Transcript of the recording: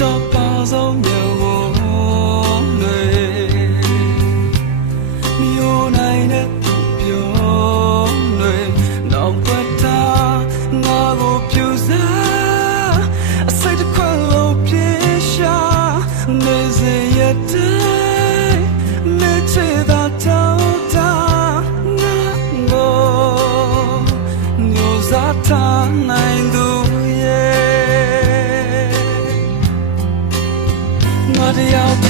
cho bao dấu nhiều người mi nay nét biểu người lòng quên ta ngã vô biểu giá say được quá lâu biết xa nơi dễ yết tới nơi ta đau ta ngã ngô ta này đủ body out.